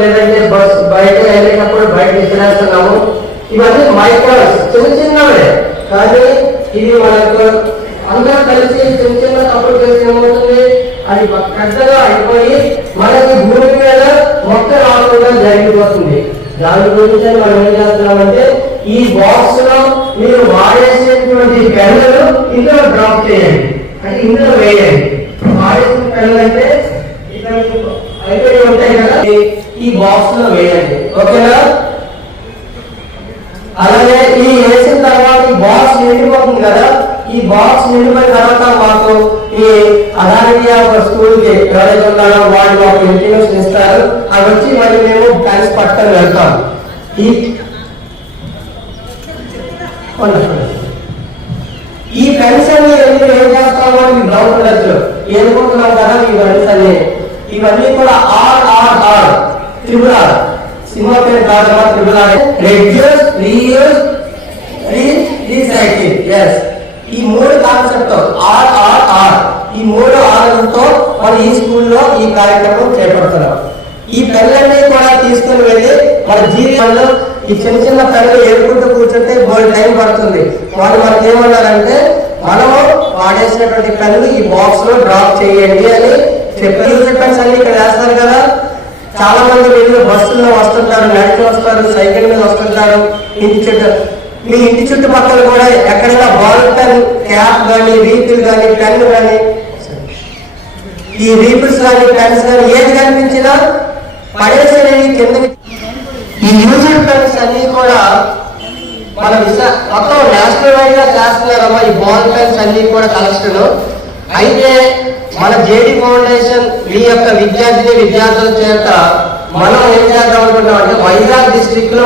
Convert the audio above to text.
లేదంటే బస్ బయట వెళ్ళేటప్పుడు బయట విసిరేస్తున్నాము. ఇవన్నీ మైక్రోస్ చిన్న చిన్నవే, కానీ ఇది మనకు అందరూ కలిసి చిన్న చిన్న తప్పులు చేసి ఏమవుతుంది, అది పెద్దగా అయిపోయి మనకి భూమి మీద మొత్తం రాకుండా జరిగిపోతుంది. దాని గురించి మనం ఏం చేస్తున్నామంటే ఈ బాక్స్ లో మీరు వాడేసేటువంటి పెన్నులు ఇందులో డ్రాప్ చేయండి, అంటే ఇందులో వేయండి. వాడేసిన పెన్నులు అంటే అయిపోయి ఉంటాయి కదా, ఈ బాక్స్ లో వేయండి. ఓకేనా? అలాగే ఈ వేసిన తర్వాత ఈ బాక్స్ నిండిపోతుంది కదా, ఈ బాక్స్ నిండిపోయిన తర్వాత మాకు ఈ అథారిటీ ఆఫ్ స్కూల్ కి ఎవరైతే ఉన్నారో వాళ్ళు మాకు ఇంటిమేషన్ ఇస్తారు. అవి వచ్చి మళ్ళీ మేము పెన్స్ పట్టుకొని వెళ్తాం. ఈ పెన్స్ అన్ని ఏం చేస్తామో మీకు డౌట్ ఉండొచ్చు, ఏనుకుంటున్నాం కదా ఈ పెన్స్ అన్ని. ఇవన్నీ కూడా ఆర్ త్రిబుల్ ఆర్, సింహపేట కాదమ్మా, triple R. Reduce, reuse, recycle. Yes, ఈ మూడు కాన్సెప్ట్ ఆర్ ఈ మూడు ఆర్లతో మనం ఈ స్కూల్లో ఈ కార్యక్రమం చేపడుతున్నాం. ఈ పెన్నులన్నీ కూడా తీసుకుని వెళ్ళి మన జీవితంలో ఈ చిన్న చిన్న పెన్నులు ఏరుకుంటూ కూర్చుంటే బోల్డ్ టైం పడుతుంది. వాళ్ళు మనకి ఏమన్నారంటే మనము వాడేసినటువంటి పెన్నులు ఈ బాక్స్ లో డ్రాప్ చేయండి అని చెప్పారు. యూజర్ పెన్స్ అన్ని ఇక్కడ వేస్తారు కదా, చాలా మంది వీళ్ళు బస్సుల్లో వస్తుంటారు, నడిచి వస్తారు, సైకిల్ మీద వస్తుంటారు. మీ ఇంటి చుట్టుపక్కల కూడా ఎక్కడైనా బాల్ పెన్, క్యాప్ కానీ, రీఫిల్ కానీ, పెన్ కానీ, ఈ రీఫిల్స్ కానీ, పెన్స్ కానీ ఏది కనిపించినా పడేసేవి కిందకి. ఈ యూజర్ పెన్స్ అన్ని కూడా మన మొత్తం నేషనల్ వైడ్ గా చేస్తున్నారమ్మా. ఈ బాల్ పెన్స్ అన్ని కూడా కలెక్షన్. అయితే మన జేడి ఫౌండేషన్ మీ యొక్క విద్యార్థుల చేత మనం ఏం చేద్దాం అనుకుంటున్నాం అంటే వైజాగ్ డిస్ట్రిక్ట్ లో